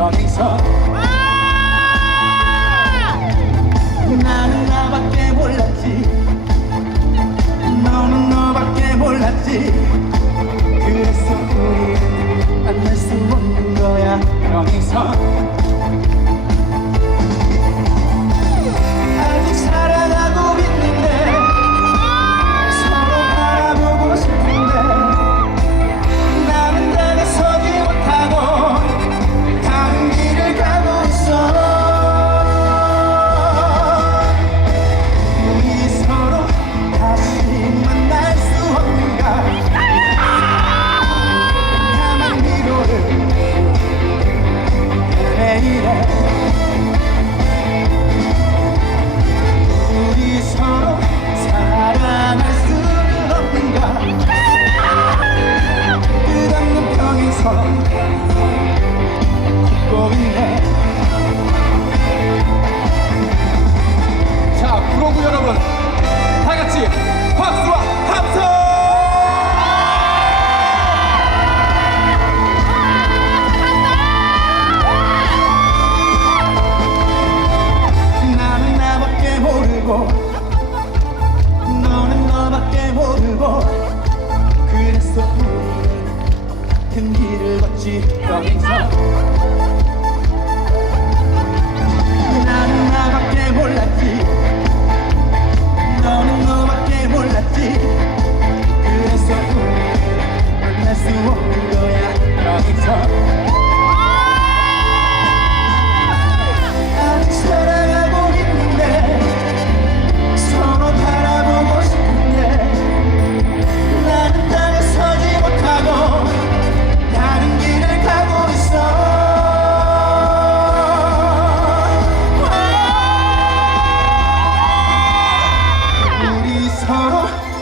여기서 나는 나밖에 몰랐지. 너는 너밖에 몰랐지. 그래서 우리 만날 수 없는 거야. 여기서 love. 같은 길을 걷지 여기서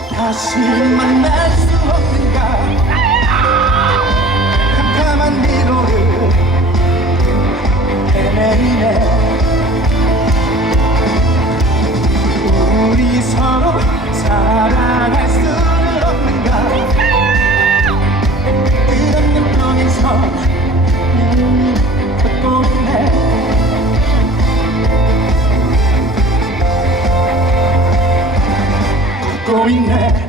다시 만날 수 없는 가? going there.